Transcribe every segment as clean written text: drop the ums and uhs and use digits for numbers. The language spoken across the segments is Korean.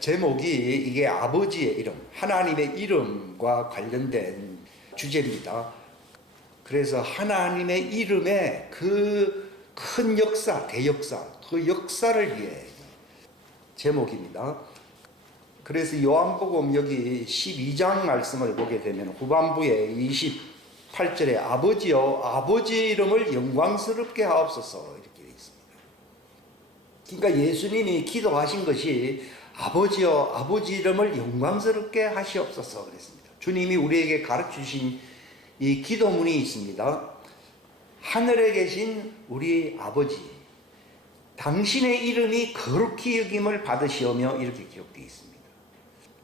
제목이 이게 아버지의 이름, 하나님의 이름과 관련된 주제입니다. 그래서 하나님의 이름의 그 큰 역사, 대역사, 그 역사를 위해 제목입니다. 그래서 요한복음 여기 12장 말씀을 보게 되면 후반부에 28절에 아버지여 아버지 이름을 영광스럽게 하옵소서 이렇게 되어 있습니다. 그러니까 예수님이 기도하신 것이 아버지여 아버지 이름을 영광스럽게 하시옵소서 그랬습니다. 주님이 우리에게 가르치신 이 기도문이 있습니다. 하늘에 계신 우리 아버지 당신의 이름이 거룩히 여김을 받으시오며 이렇게 기록되어 있습니다.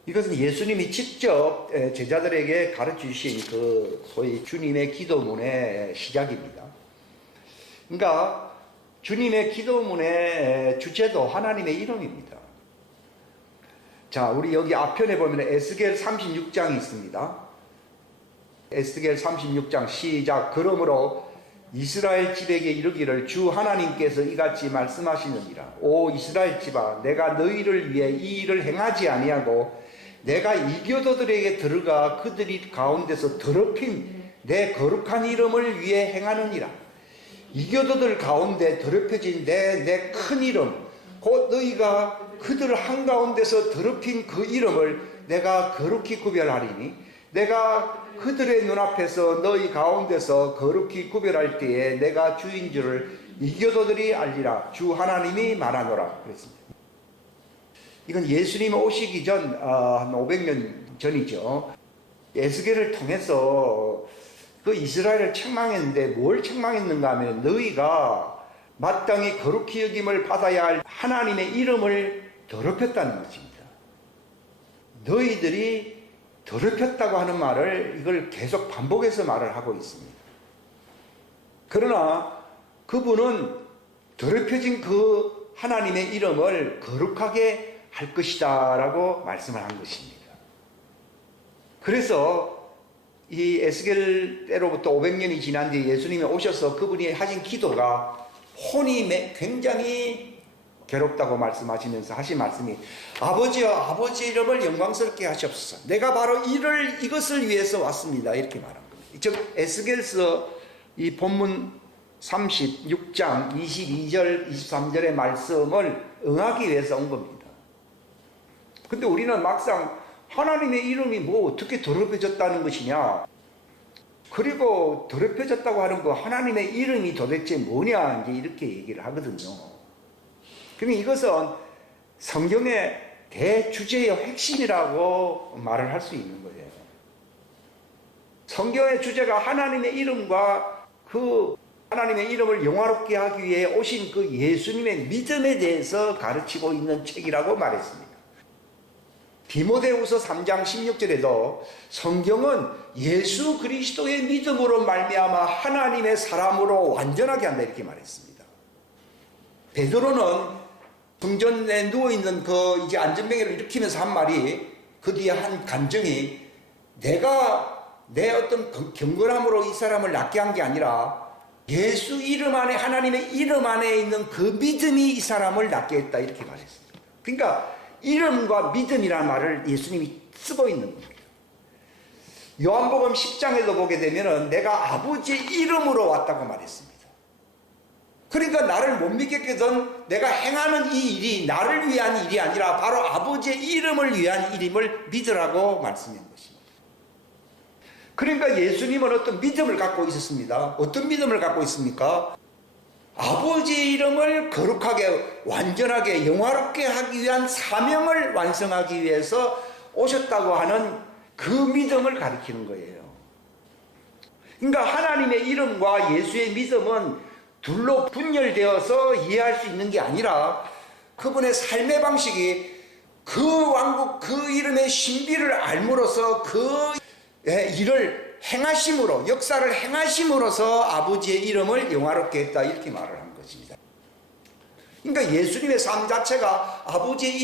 이것은 예수님이 직접 제자들에게 가르치신 그 소위 주님의 기도문의 시작입니다. 그러니까 주님의 기도문의 주제도 하나님의 이름입니다. 자, 우리 여기 앞편에 보면 에스겔 36장이 있습니다. 에스겔 36장 시작. 그러므로 이스라엘 집에게 이르기를 주 하나님께서 이같이 말씀하시느니라. 오 이스라엘 집아, 내가 너희를 위해 이 일을 행하지 아니하고 내가 이교도들에게 들어가 그들이 가운데서 더럽힌 내 거룩한 이름을 위해 행하느니라. 이교도들 가운데 더럽혀진 내 큰 이름, 곧 너희가 그들 한가운데서 더럽힌 그 이름을 내가 거룩히 구별하리니 내가 그들의 눈앞에서 너희 가운데서 거룩히 구별할 때에 내가 주인 줄을 이교도들이 알리라. 주 하나님이 말하노라 그랬습니다. 이건 예수님 오시기 전 한 500년 전이죠. 에스겔을 통해서 그 이스라엘을 책망했는데 뭘 책망했는가 하면 너희가 마땅히 거룩히 여김을 받아야 할 하나님의 이름을 더럽혔다는 것입니다. 너희들이 더럽혔다고 하는 말을 이걸 계속 반복해서 말을 하고 있습니다. 그러나 그분은 더럽혀진 그 하나님의 이름을 거룩하게 할 것이다 라고 말씀을 한 것입니다. 그래서 이 에스겔 때로부터 500년이 지난 뒤에 예수님이 오셔서 그분이 하신 기도가 혼이 굉장히 괴롭다고 말씀하시면서 하신 말씀이 아버지여 아버지 이름을 영광스럽게 하시옵소서. 내가 바로 이것을 위해서 왔습니다. 이렇게 말한 겁니다. 즉 에스겔서 이 본문 36장 22절 23절의 말씀을 응하기 위해서 온 겁니다. 근데 우리는 막상 하나님의 이름이 뭐 어떻게 더럽혀졌다는 것이냐, 그리고 더럽혀졌다고 하는 거 하나님의 이름이 도대체 뭐냐 이제 이렇게 얘기를 하거든요. 그러면 이것은 성경의 대주제의 핵심이라고 말을 할 수 있는 거예요. 성경의 주제가 하나님의 이름과 그 하나님의 이름을 영화롭게 하기 위해 오신 그 예수님의 믿음에 대해서 가르치고 있는 책이라고 말했습니다. 디모데후서 3장 16절에도 성경은 예수 그리스도의 믿음으로 말미암아 하나님의 사람으로 완전하게 한다 이렇게 말했습니다. 베드로는 성전에 누워있는 그 이제 안전병을 일으키면서 한 말이, 그 뒤에 한 간증이, 내가 내 어떤 경건함으로 이 사람을 낫게 한 게 아니라 예수 이름 안에, 하나님의 이름 안에 있는 그 믿음이 이 사람을 낫게 했다 이렇게 말했습니다. 그러니까 이름과 믿음이라는 말을 예수님이 쓰고 있는 겁니다. 요한복음 10장에도 보게 되면은 내가 아버지의 이름으로 왔다고 말했습니다. 그러니까 나를 못 믿겠거든 내가 행하는 이 일이 나를 위한 일이 아니라 바로 아버지의 이름을 위한 일임을 믿으라고 말씀한 것입니다. 그러니까 예수님은 어떤 믿음을 갖고 있었습니다. 어떤 믿음을 갖고 있습니까? 아버지의 이름을 거룩하게 완전하게 영화롭게 하기 위한 사명을 완성하기 위해서 오셨다고 하는 그 믿음을 가리키는 거예요. 그러니까 하나님의 이름과 예수의 믿음은 둘로 분열되어서 이해할 수 있는 게 아니라 그분의 삶의 방식이 그 왕국 그 이름의 신비를 알므로써 그 일을 행하심으로, 역사를 행하심으로써 아버지의 이름을 영화롭게 했다 이렇게 말을 한 것입니다. 그러니까 예수님의 삶 자체가 아버지의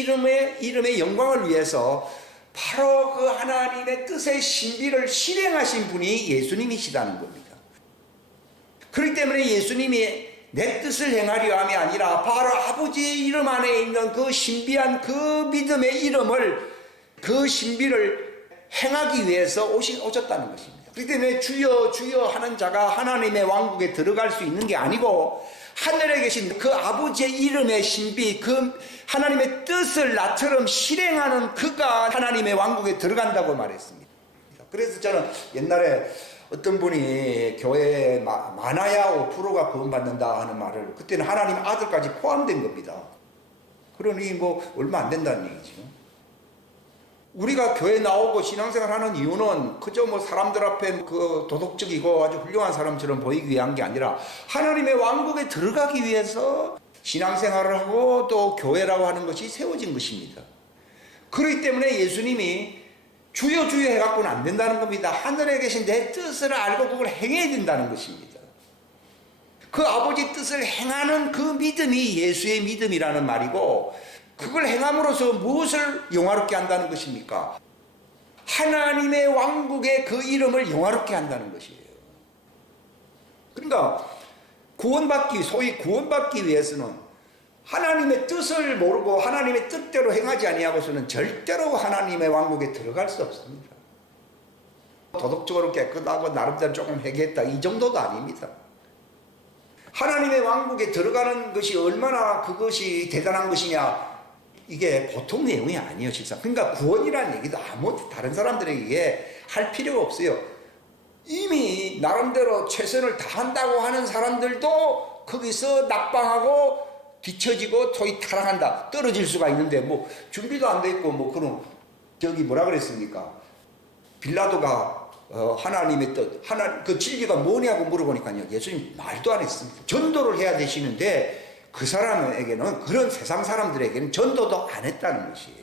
이름의 영광을 위해서 바로 그 하나님의 뜻의 신비를 실행하신 분이 예수님이시다는 겁니다. 그렇기 때문에 예수님이 내 뜻을 행하려 함이 아니라 바로 아버지의 이름 안에 있는 그 신비한 그 믿음의 이름을, 그 신비를 행하기 위해서 오셨다는 것입니다. 그렇기 때문에 주여 주여 하는 자가 하나님의 왕국에 들어갈 수 있는 게 아니고, 하늘에 계신 그 아버지의 이름의 신비, 그 하나님의 뜻을 나처럼 실행하는 그가 하나님의 왕국에 들어간다고 말했습니다. 그래서 저는 옛날에 어떤 분이 교회에 많아야 5%가 구원받는다 하는 말을, 그때는 하나님 아들까지 포함된 겁니다. 그러니 뭐 얼마 안 된다는 얘기죠. 우리가 교회 나오고 신앙생활 하는 이유는 그저 뭐 사람들 앞에 그 도덕적이고 아주 훌륭한 사람처럼 보이기 위한 게 아니라 하나님의 왕국에 들어가기 위해서 신앙생활을 하고 또 교회라고 하는 것이 세워진 것입니다. 그렇기 때문에 예수님이 주여 주여 해갖고는 안 된다는 겁니다. 하늘에 계신 내 뜻을 알고 그걸 행해야 된다는 것입니다. 그 아버지 뜻을 행하는 그 믿음이 예수의 믿음이라는 말이고, 그걸 행함으로써 무엇을 영화롭게 한다는 것입니까? 하나님의 왕국의 그 이름을 영화롭게 한다는 것이에요. 그러니까 소위 구원받기 위해서는 하나님의 뜻을 모르고 하나님의 뜻대로 행하지 아니하고서는 절대로 하나님의 왕국에 들어갈 수 없습니다. 도덕적으로 깨끗하고 나름대로 조금 회개했다, 이 정도도 아닙니다. 하나님의 왕국에 들어가는 것이 얼마나 그것이 대단한 것이냐, 이게 보통 내용이 아니에요, 실상. 그러니까 구원이라는 얘기도 아무 다른 사람들에게 할 필요가 없어요. 이미 나름대로 최선을 다한다고 하는 사람들도 거기서 낙방하고 뒤처지고 소위 타락한다, 떨어질 수가 있는데, 뭐 준비도 안 돼 있고 뭐 그런, 저기 뭐라 그랬습니까? 빌라도가 하나님의 뜻, 그 진리가 뭐냐고 물어보니까요, 예수님 말도 안 했습니다. 전도를 해야 되시는데 그 사람에게는, 그런 세상 사람들에게는 전도도 안 했다는 것이에요.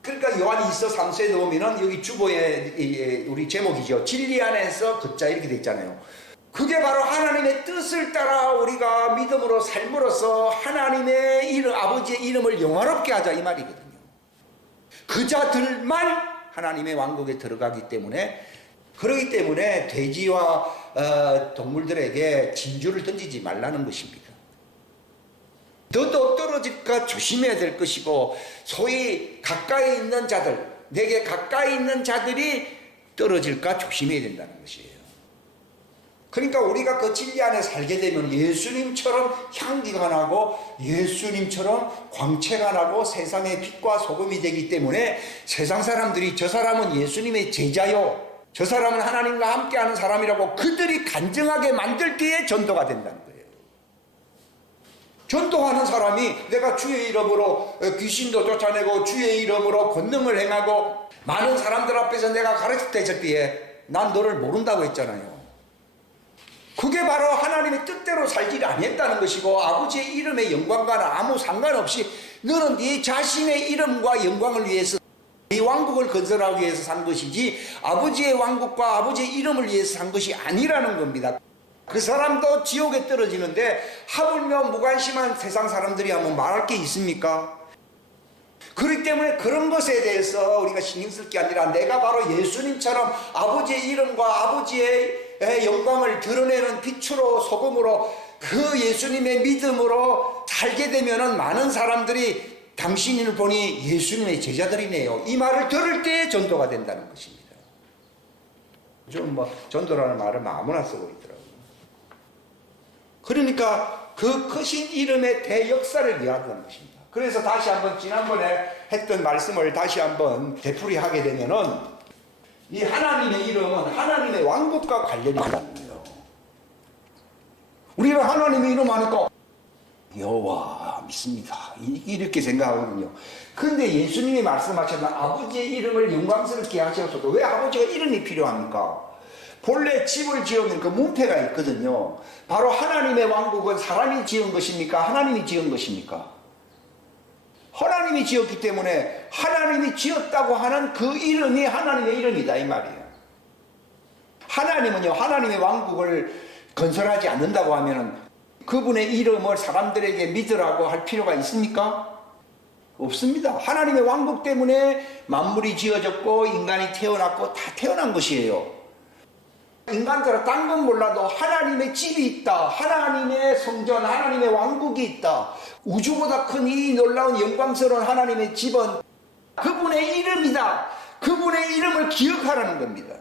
그러니까 요한 2서 3서에 넣으면은 여기 주보에 우리 제목이죠. 진리 안에서 걷자, 이렇게 돼 있잖아요. 그게 바로 하나님의 뜻을 따라 우리가 믿음으로 삶으로써 하나님의 이름, 아버지의 이름을 영화롭게 하자, 이 말이거든요. 그 자들만 하나님의 왕국에 들어가기 때문에, 그러기 때문에 돼지와 동물들에게 진주를 던지지 말라는 것입니다. 너도 떨어질까 조심해야 될 것이고, 소위 가까이 있는 자들, 내게 가까이 있는 자들이 떨어질까 조심해야 된다는 것이에요. 그러니까 우리가 그 진리 안에 살게 되면 예수님처럼 향기가 나고 예수님처럼 광채가 나고 세상의 빛과 소금이 되기 때문에 세상 사람들이 저 사람은 예수님의 제자요, 저 사람은 하나님과 함께하는 사람이라고 그들이 간증하게 만들 때에 전도가 된다는 거예요. 전도하는 사람이 내가 주의 이름으로 귀신도 쫓아내고 주의 이름으로 권능을 행하고 많은 사람들 앞에서 내가 가르칠 때에 난 너를 모른다고 했잖아요. 그게 바로 하나님의 뜻대로 살지 아니했다는 것이고, 아버지의 이름의 영광과는 아무 상관없이 너는 네 자신의 이름과 영광을 위해서, 네 왕국을 건설하기 위해서 산 것이지 아버지의 왕국과 아버지의 이름을 위해서 산 것이 아니라는 겁니다. 그 사람도 지옥에 떨어지는데 하물며 무관심한 세상 사람들이 한번 말할 게 있습니까? 그렇기 때문에 그런 것에 대해서 우리가 신경 쓸 게 아니라, 내가 바로 예수님처럼 아버지의 이름과 아버지의 영광을 드러내는 빛으로 소금으로 그 예수님의 믿음으로 살게 되면은 많은 사람들이 당신을 보니 예수님의 제자들이네요, 이 말을 들을 때 전도가 된다는 것입니다. 좀 뭐 전도라는 말을 아무나 쓰고 있더라고요. 그러니까 그 크신 이름의 대역사를 이야기하는 것입니다. 그래서 다시 한번 지난번에 했던 말씀을 다시 한번 되풀이하게 되면은, 이 하나님의 이름은 하나님의 왕국과 관련이 있다는 거예요. 우리가 하나님의 이름 하니까 여호와 믿습니다, 이렇게 생각하거든요. 그런데 예수님이 말씀하셨던 아버지의 이름을 영광스럽게 하셔서도 왜 아버지가 이름이 필요합니까? 본래 집을 지으면 그 문패가 있거든요. 바로 하나님의 왕국은 사람이 지은 것입니까? 하나님이 지은 것입니까? 하나님이 지었기 때문에 하나님이 지었다고 하는 그 이름이 하나님의 이름이다, 이 말이에요. 하나님은요, 하나님의 왕국을 건설하지 않는다고 하면 그분의 이름을 사람들에게 믿으라고 할 필요가 있습니까? 없습니다. 하나님의 왕국 때문에 만물이 지어졌고 인간이 태어났고 다 태어난 것이에요. 인간들은 딴 건 몰라도 하나님의 집이 있다, 하나님의 성전, 하나님의 왕국이 있다, 우주보다 큰 이 놀라운 영광스러운 하나님의 집은 그분의 이름이다. 그분의 이름을 기억하라는 겁니다.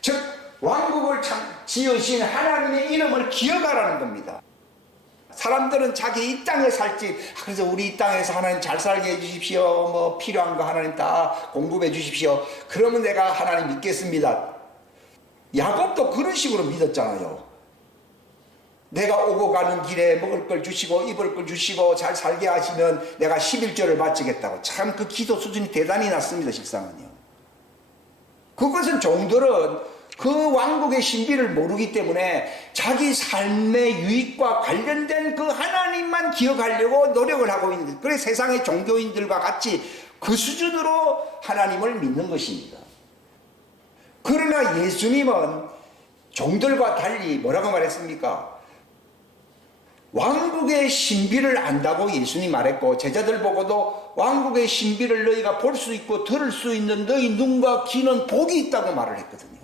즉 왕국을 지으신 하나님의 이름을 기억하라는 겁니다. 사람들은 자기 이 땅에 살지, 그래서 우리 이 땅에서 하나님 잘 살게 해주십시오, 뭐 필요한 거 하나님 다 공급해 주십시오, 그러면 내가 하나님 믿겠습니다. 야곱도 그런 식으로 믿었잖아요. 내가 오고 가는 길에 먹을 걸 주시고 입을 걸 주시고 잘 살게 하시면 내가 11조를 바치겠다고. 참 그 기도 수준이 대단히 낮습니다. 실상은요. 그것은 종들은 그 왕국의 신비를 모르기 때문에 자기 삶의 유익과 관련된 그 하나님만 기억하려고 노력을 하고 있는 거예요. 그래서 세상의 종교인들과 같이 그 수준으로 하나님을 믿는 것입니다. 그러나 예수님은 종들과 달리 뭐라고 말했습니까? 왕국의 신비를 안다고 예수님이 말했고, 제자들 보고도 왕국의 신비를 너희가 볼 수 있고 들을 수 있는 너희 눈과 귀는 복이 있다고 말을 했거든요.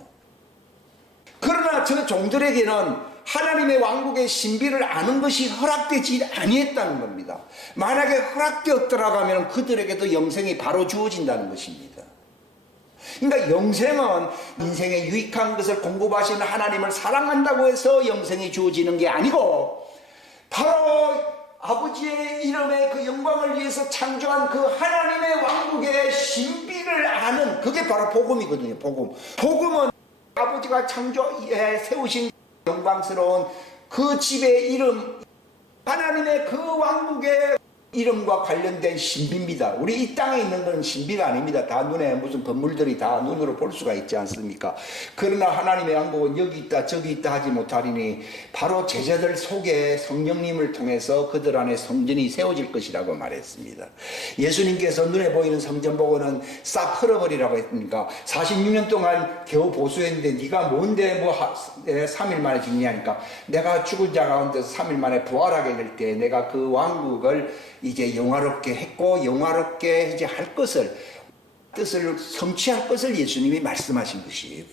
그러나 저 종들에게는 하나님의 왕국의 신비를 아는 것이 허락되지 아니했다는 겁니다. 만약에 허락되었더라고 하면 그들에게도 영생이 바로 주어진다는 것입니다. 그러니까 영생은 인생에 유익한 것을 공급하시는 하나님을 사랑한다고 해서 영생이 주어지는 게 아니고, 바로 아버지의 이름의 그 영광을 위해서 창조한 그 하나님의 왕국의 신비를 아는, 그게 바로 복음이거든요. 복음은 아버지가 창조해 세우신 영광스러운 그 집의 이름, 하나님의 그 왕국의 이름과 관련된 신비입니다. 우리 이 땅에 있는 건 신비가 아닙니다. 다 눈에 무슨 건물들이 다 눈으로 볼 수가 있지 않습니까? 그러나 하나님의 왕국은 여기 있다 저기 있다 하지 못하리니 바로 제자들 속에 성령님을 통해서 그들 안에 성전이 세워질 것이라고 말했습니다. 예수님께서 눈에 보이는 성전 보고는 싹 흘러버리라고 했으니까 46년 동안 겨우 보수했는데 네가 뭔데 뭐 3일 만에 죽냐니까, 내가 죽은 자 가운데서 3일 만에 부활하게 될 때 내가 그 왕국을 이제 영화롭게 했고 영화롭게 이제 할 것을, 뜻을 성취할 것을 예수님이 말씀하신 것이에요.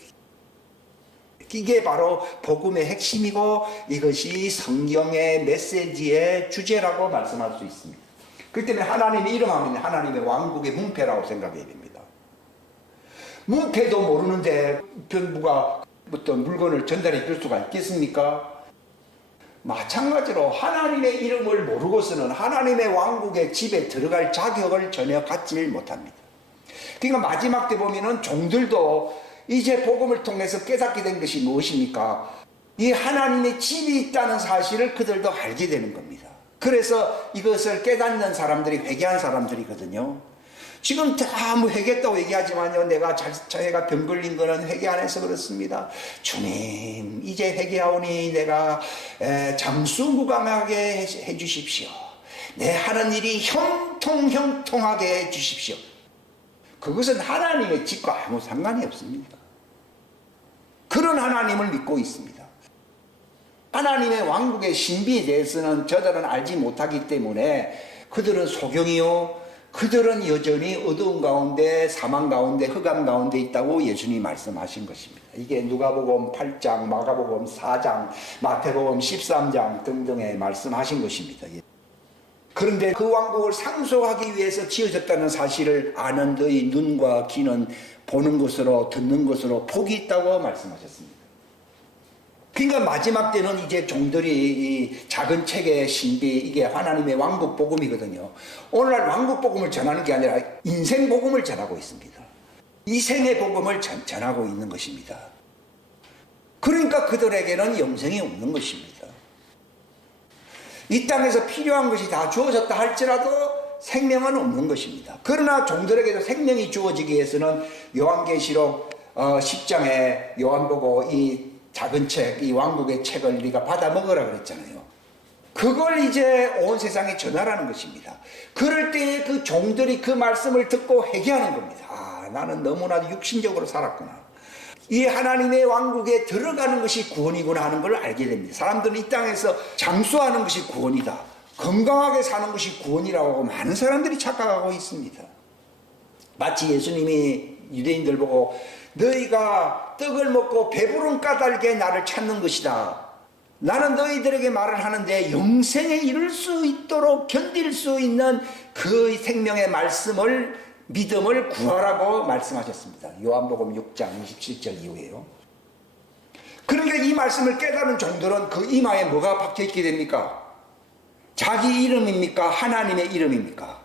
이게 바로 복음의 핵심이고 이것이 성경의 메시지의 주제라고 말씀할 수 있습니다. 그렇기 때문에 하나님의 이름 하면 하나님의 왕국의 문패라고 생각해야 됩니다. 문패도 모르는데 누가 어떤 물건을 전달해 줄 수가 있겠습니까? 마찬가지로 하나님의 이름을 모르고서는 하나님의 왕국의 집에 들어갈 자격을 전혀 갖지 못합니다. 그러니까 마지막 때 보면은 종들도 이제 복음을 통해서 깨닫게 된 것이 무엇입니까? 이 하나님의 집이 있다는 사실을 그들도 알게 되는 겁니다. 그래서 이것을 깨닫는 사람들이 회개한 사람들이거든요. 지금 다 뭐 회개했다고 얘기하지만요, 내가 자기가 병 걸린 거는 회개 안 해서 그렇습니다. 주님, 이제 회개하오니 내가 장수무강하게 해 주십시오. 내 하는 일이 형통하게 해 주십시오. 그것은 하나님의 집과 아무 상관이 없습니다. 그런 하나님을 믿고 있습니다. 하나님의 왕국의 신비에 대해서는 저들은 알지 못하기 때문에 그들은 소경이요, 그들은 여전히 어두운 가운데, 사망 가운데, 흑암 가운데 있다고 예수님이 말씀하신 것입니다. 이게 누가복음 8장, 마가복음 4장, 마태복음 13장 등등에 말씀하신 것입니다. 그런데 그 왕국을 상속하기 위해서 지어졌다는 사실을 아는 너희 눈과 귀는 보는 것으로, 듣는 것으로 복이 있다고 말씀하셨습니다. 그러니까 마지막 때는 이제 종들이 이 작은 책의 신비, 이게 하나님의 왕국 복음이거든요. 오늘날 왕국 복음을 전하는 게 아니라 인생 복음을 전하고 있습니다. 이생의 복음을 전하고 있는 것입니다. 그러니까 그들에게는 영생이 없는 것입니다. 이 땅에서 필요한 것이 다 주어졌다 할지라도 생명은 없는 것입니다. 그러나 종들에게도 생명이 주어지기 위해서는 요한계시록 10장에 요한 보고 이 작은 책, 이 왕국의 책을 네가 받아 먹으라 그랬잖아요. 그걸 이제 온 세상에 전하라는 것입니다. 그럴 때 그 종들이 그 말씀을 듣고 회개하는 겁니다. 아, 나는 너무나도 육신적으로 살았구나. 이 하나님의 왕국에 들어가는 것이 구원이구나 하는 걸 알게 됩니다. 사람들은 이 땅에서 장수하는 것이 구원이다, 건강하게 사는 것이 구원이라고 하고 많은 사람들이 착각하고 있습니다. 마치 예수님이 유대인들 보고 너희가 떡을 먹고 배부른 까닭에 나를 찾는 것이다. 나는 너희들에게 말을 하는데 영생에 이를 수 있도록 견딜 수 있는 그 생명의 말씀을 믿음을 구하라고 말씀하셨습니다. 요한복음 6장 27절 이후에요. 그러니까 이 말씀을 깨달은 종들은 그 이마에 뭐가 박혀있게 됩니까? 자기 이름입니까? 하나님의 이름입니까?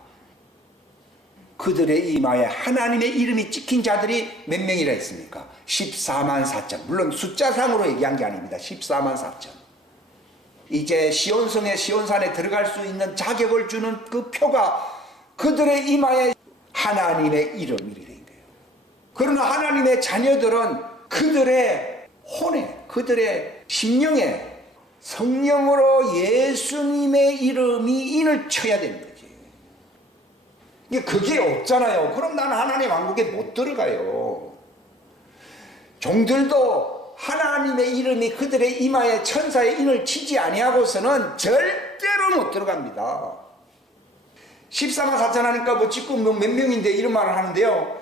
그들의 이마에 하나님의 이름이 찍힌 자들이 몇 명이라 했습니까? 14만 4천. 물론 숫자상으로 얘기한 게 아닙니다. 14만 4천. 이제 시온성에 시온산에 들어갈 수 있는 자격을 주는 그 표가 그들의 이마에 하나님의 이름이 된 거예요. 그러나 하나님의 자녀들은 그들의 혼에, 그들의 심령에 성령으로 예수님의 이름이 인을 쳐야 되는 거지. 그게 없잖아요. 그럼 나는 하나님 왕국에 못 들어가요. 종들도 하나님의 이름이 그들의 이마에 천사의 인을 치지 아니하고서는 절대로 못 들어갑니다. 14만 4천 하니까 뭐 지금 몇 명인데 이런 말을 하는데요.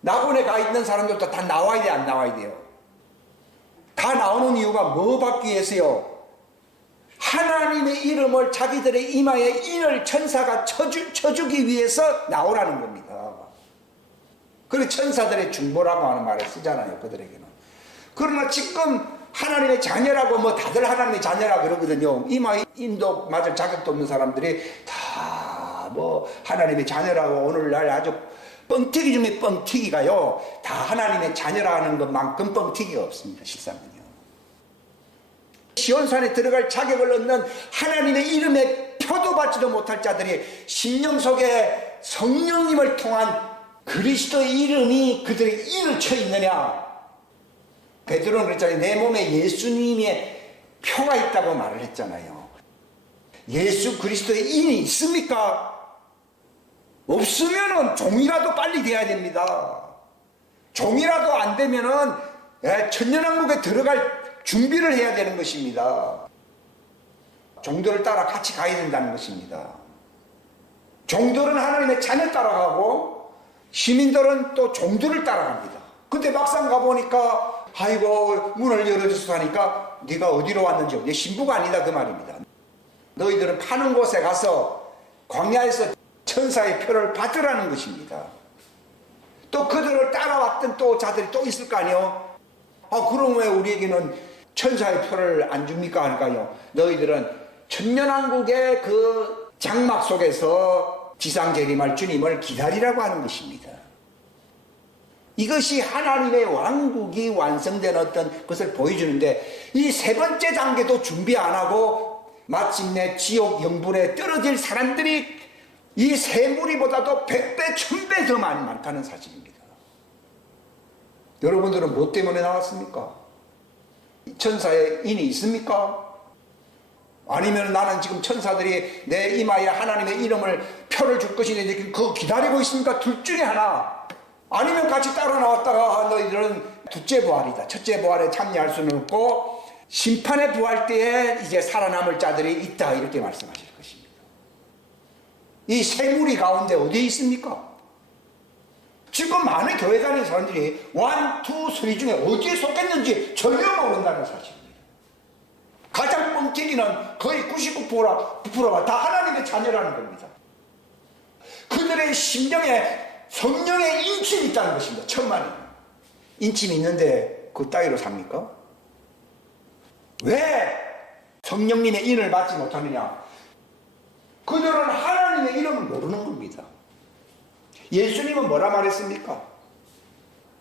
낙원에 가 있는 사람들도 다 나와야 돼, 안 나와야 돼요? 다 나오는 이유가 뭐 받기 위해서요? 하나님의 이름을 자기들의 이마에 인을 천사가 쳐주기 위해서 나오라는 겁니다. 그리고 천사들의 중보라고 하는 말을 쓰잖아요, 그들에게는. 그러나 지금 하나님의 자녀라고 뭐 다들 하나님의 자녀라 그러거든요. 이마에 인도 맞을 자격도 없는 사람들이 다 뭐 하나님의 자녀라고 오늘날 아주 뻥튀기 중에 뻥튀기가요. 다 하나님의 자녀라는 것만큼 뻥튀기가 없습니다, 실상은요. 시온산에 들어갈 자격을 얻는 하나님의 이름에 표도 받지도 못할 자들이 심령 속에 성령님을 통한 그리스도의 이름이 그들의 인을 쳐 있느냐? 베드로는 그랬잖아요. 내 몸에 예수님의 표가 있다고 말을 했잖아요. 예수 그리스도의 인이 있습니까? 없으면은 종이라도 빨리 돼야 됩니다. 종이라도 안 되면은 천년왕국에 들어갈 준비를 해야 되는 것입니다. 종들을 따라 같이 가야 된다는 것입니다. 종들은 하나님의 자녀 따라가고 시민들은 또 종들을 따라갑니다. 근데 막상 가보니까 아이고 문을 열어줘서 하니까 네가 어디로 왔는지 내 신부가 아니다 그 말입니다. 너희들은 파는 곳에 가서 광야에서 천사의 표를 받으라는 것입니다. 또 그들을 따라왔던 또 자들이 또 있을 거 아니에요. 그럼 왜 우리에게는 천사의 표를 안 줍니까? 하니까요. 너희들은 천년왕국의 그 장막 속에서 지상재림할 주님을 기다리라고 하는 것입니다. 이것이 하나님의 왕국이 완성된 어떤 것을 보여주는데 이 세 번째 단계도 준비 안 하고 마침내 지옥 영불에 떨어질 사람들이 이 세 무리보다도 100배, 1000배 더 많다는 사실입니다. 여러분들은 뭐 때문에 나왔습니까? 천사의 인이 있습니까? 아니면 나는 지금 천사들이 내 이마에 하나님의 이름을 표를 줄 것인데 그거 기다리고 있습니까? 둘 중에 하나. 아니면 같이 따라 나왔다가 너희들은 둘째 부활이다. 첫째 부활에 참여할 수는 없고 심판의 부활 때에 이제 살아남을 자들이 있다. 이렇게 말씀하실 것입니다. 이 세 무리 가운데 어디에 있습니까? 지금 많은 교회 다니는 사람들이 1, 2, 3 중에 어디에 속했는지 전혀 모른다는 사실입니다. 가장 뻥튀기는 거의 99%가 다 하나님의 자녀라는 겁니다. 그들의 심령에 성령의 인침이 있다는 것입니다. 천만이. 인침이 있는데 그 따위로 삽니까? 왜 성령님의 인을 받지 못하느냐? 그들은 하나님의 이름을 모르는 겁니다. 예수님은 뭐라 말했습니까?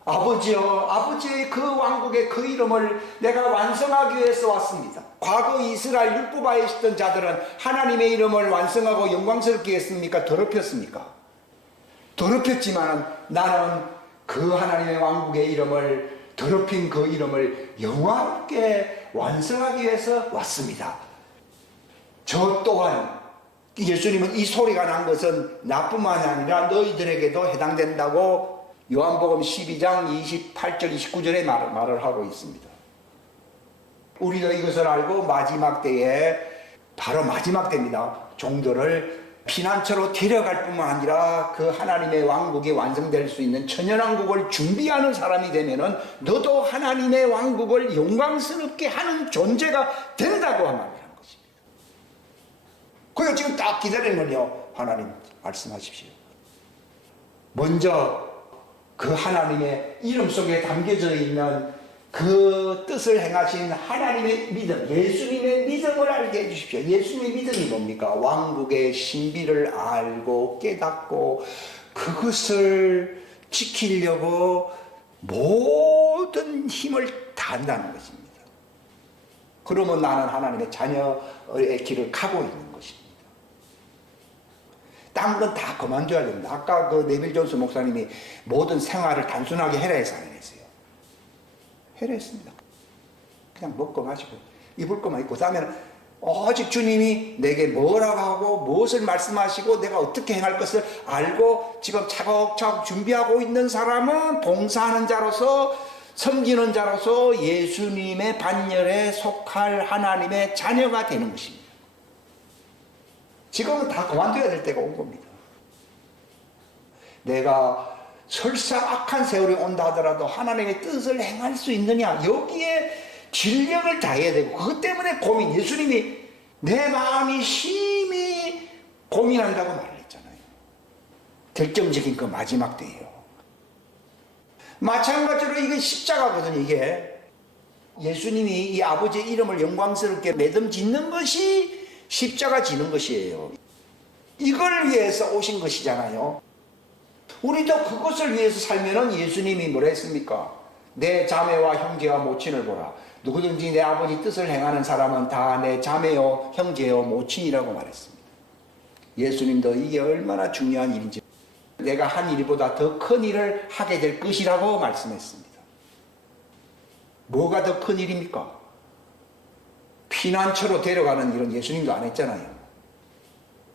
아버지여, 아버지의 그 왕국의 그 이름을 내가 완성하기 위해서 왔습니다. 과거 이스라엘 율법하에 있었던 자들은 하나님의 이름을 완성하고 영광스럽게 했습니까? 더럽혔습니까? 더럽혔지만 나는 그 하나님의 왕국의 이름을 더럽힌 그 이름을 영화롭게 완성하기 위해서 왔습니다. 저 또한 예수님은 이 소리가 난 것은 나뿐만 아니라 너희들에게도 해당된다고 요한복음 12장 28절 29절에 말을 하고 있습니다. 우리도 이것을 알고 마지막 때에 바로 마지막 때입니다. 종들을 피난처로 데려갈 뿐만 아니라 그 하나님의 왕국이 완성될 수 있는 천연왕국을 준비하는 사람이 되면은 너도 하나님의 왕국을 영광스럽게 하는 존재가 된다고 말하는 것입니다. 그래서 지금 딱 기다리는 건요. 하나님 말씀하십시오. 먼저 그 하나님의 이름 속에 담겨져 있는 그 뜻을 행하신 하나님의 믿음, 예수님의 믿음을 알게 해주십시오. 예수님의 믿음이 뭡니까? 왕국의 신비를 알고 깨닫고 그것을 지키려고 모든 힘을 다한다는 것입니다. 그러면 나는 하나님의 자녀의 길을 가고 있는 것입니다. 딴 건 다 그만둬야 됩니다. 아까 그 네빌 존스 목사님이 모든 생활을 단순하게 해라 해서 안 했어요. 해라 했습니다. 그냥 먹고 마시고 입을 것만 입고, 다음에는 오직 주님이 내게 뭐라고 하고 무엇을 말씀하시고 내가 어떻게 행할 것을 알고 지금 차곡차곡 준비하고 있는 사람은 봉사하는 자로서, 섬기는 자로서 예수님의 반열에 속할 하나님의 자녀가 되는 것입니다. 지금은 다 그만둬야 될 때가 온 겁니다. 내가 설사 악한 세월이 온다 하더라도 하나님의 뜻을 행할 수 있느냐, 여기에 진력을 다해야 되고, 그것 때문에 고민, 예수님이 내 마음이 심히 고민한다고 말했잖아요. 결정적인 그 마지막 때예요. 마찬가지로 이게 십자가거든요. 이게 예수님이 이 아버지의 이름을 영광스럽게 매듭 짓는 것이 십자가 지는 것이에요. 이걸 위해서 오신 것이잖아요. 우리도 그것을 위해서 살면은 예수님이 뭐라 했습니까? 내 자매와 형제와 모친을 보라. 누구든지 내 아버지 뜻을 행하는 사람은 다 내 자매요 형제요 모친이라고 말했습니다. 예수님도 이게 얼마나 중요한 일인지, 내가 한 일보다 더 큰 일을 하게 될 것이라고 말씀했습니다. 뭐가 더 큰 일입니까? 피난처로 데려가는 일은 예수님도 안 했잖아요.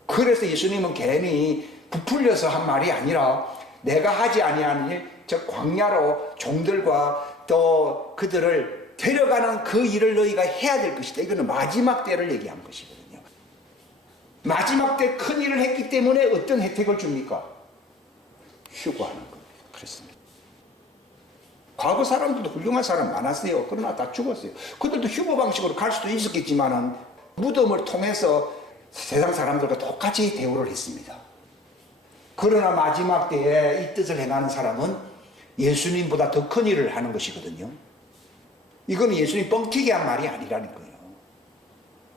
그래서 예수님은 괜히 부풀려서 한 말이 아니라 내가 하지 아니하는 일, 즉 광야로 종들과 또 그들을 데려가는 그 일을 너희가 해야 될 것이다. 이거는 마지막 때를 얘기한 것이거든요. 마지막 때 큰 일을 했기 때문에 어떤 혜택을 줍니까? 휴거하는 겁니다. 그렇습니다. 과거 사람들도 훌륭한 사람 많았어요. 그러나 다 죽었어요. 그들도 휴거 방식으로 갈 수도 있었겠지만 무덤을 통해서 세상 사람들과 똑같이 대우를 했습니다. 그러나 마지막 때에 이 뜻을 행하는 사람은 예수님보다 더 큰 일을 하는 것이거든요. 이건 예수님 뻥튀기 한 말이 아니라는 거예요.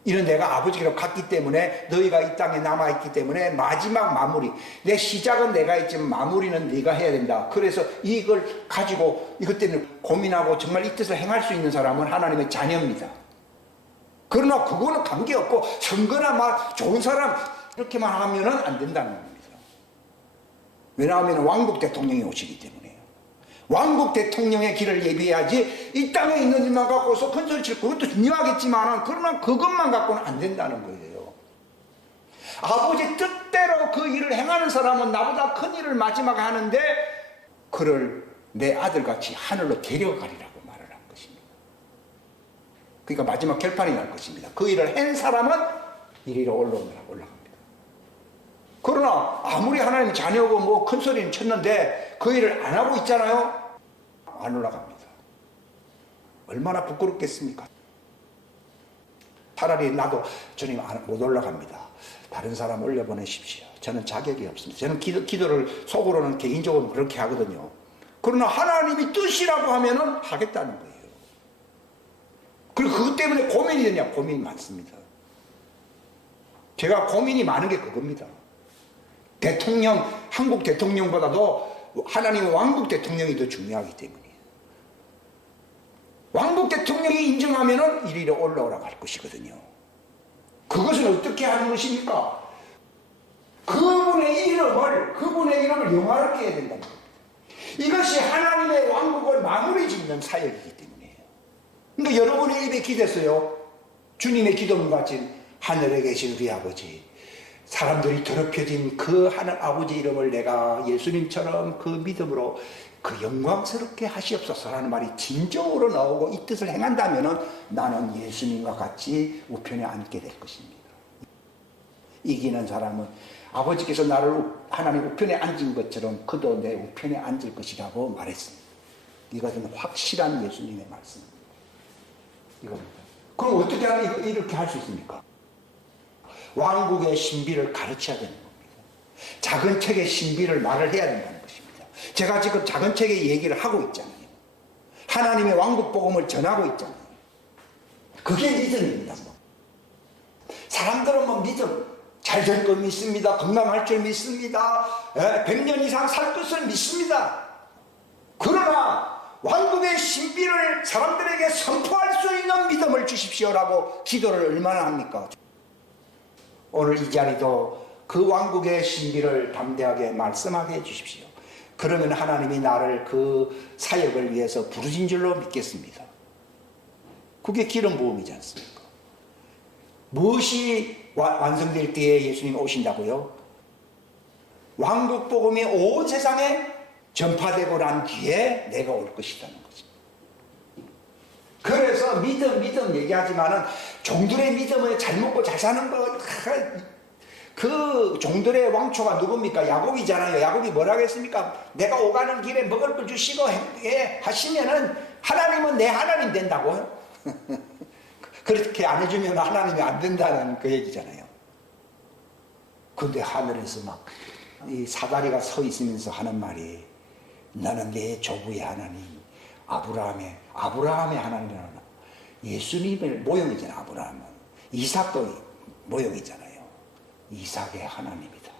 이는 내가 아버지로 갔기 때문에, 너희가 이 땅에 남아있기 때문에 마지막 마무리, 내 시작은 내가 있지만 마무리는 네가 해야 된다. 그래서 이걸 가지고 이것 때문에 고민하고 정말 이 뜻을 행할 수 있는 사람은 하나님의 자녀입니다. 그러나 그거는 관계없고 선거나 막 좋은 사람 이렇게만 하면은 안 된다는 겁니다. 왜냐하면 왕국 대통령이 오시기 때문에요. 왕국 대통령의 길을 예비해야지 이 땅에 있는 일만 갖고서 큰 소리 치고, 그것도 중요하겠지만 그러나 그것만 갖고는 안 된다는 거예요. 아버지 뜻대로 그 일을 행하는 사람은 나보다 큰 일을 마지막에 하는데 그를 내 아들같이 하늘로 데려가리라고 말을 한 것입니다. 그러니까 마지막 결판이 날 것입니다. 그 일을 한 사람은 이리로 올라갑니다. 그러나 아무리 하나님의 자녀고 뭐 큰 소리는 쳤는데 그 일을 안 하고 있잖아요. 안 올라갑니다. 얼마나 부끄럽겠습니까? 차라리 나도 주님 못 올라갑니다. 다른 사람 올려보내십시오. 저는 자격이 없습니다. 저는 기도를 속으로는 개인적으로 그렇게 하거든요. 그러나 하나님이 뜻이라고 하면은 하겠다는 거예요. 그리고 그것 때문에 고민이 되냐? 고민이 많습니다. 제가 고민이 많은 게 그겁니다. 대통령, 한국 대통령보다도 하나님의 왕국 대통령이 더 중요하기 때문이에요. 왕국 대통령이 인정하면은 이리로 올라갈 것이거든요. 그것은 어떻게 하는 것입니까? 그분의 이름을 영화롭게 해야 된다는 겁니다. 이것이 하나님의 왕국을 마무리 짓는 사역이기 때문이에요. 그러니까 여러분의 입에 기대서요, 주님의 기도문 같이 하늘에 계신 우리 아버지, 사람들이 더럽혀진 그 하늘 아버지 이름을 내가 예수님처럼 그 믿음으로 그 영광스럽게 하시옵소서라는 말이 진정으로 나오고 이 뜻을 행한다면 나는 예수님과 같이 우편에 앉게 될 것입니다. 이기는 사람은 아버지께서 나를 하나님 우편에 앉은 것처럼 그도 내 우편에 앉을 것이라고 말했습니다. 이것은 확실한 예수님의 말씀입니다. 이겁니다. 그럼 어떻게 하면 이렇게 할 수 있습니까? 왕국의 신비를 가르쳐야 되는 겁니다. 작은 책의 신비를 말을 해야 된다는 것입니다. 제가 지금 작은 책의 얘기를 하고 있잖아요. 하나님의 왕국 복음을 전하고 있잖아요. 그게 믿음입니다. 사람들은 뭐 믿음, 잘 될 걸 믿습니다. 건강할 줄 믿습니다. 100년 이상 살 것을 믿습니다. 그러나 왕국의 신비를 사람들에게 선포할 수 있는 믿음을 주십시오라고 기도를 얼마나 합니까? 오늘 이 자리도 그 왕국의 신비를 담대하게 말씀하게 해주십시오. 그러면 하나님이 나를 그 사역을 위해서 부르신 줄로 믿겠습니다. 그게 기름 부음이지 않습니까? 무엇이 완성될 때에 예수님이 오신다고요? 왕국 복음이 온 세상에 전파되고 난 뒤에 내가 올 것이라는 거죠. 그래서 믿음 얘기하지만은 종들의 믿음을 잘 먹고 잘 사는 거, 그 종들의 왕초가 누굽니까? 야곱이잖아요. 야곱이 뭐라고 했습니까? 내가 오가는 길에 먹을 걸 주시고 하시면은 하나님은 내 하나님 된다고요. 그렇게 안 해주면 하나님이 안 된다는 그 얘기잖아요. 근데 하늘에서 막 이 사다리가 서 있으면서 하는 말이 나는 내 조부의 하나님, 아브라함의 하나님이라는 예수님의 모형이잖아요. 아브라함은 이삭도 모형이잖아요. 이삭의 하나님이다.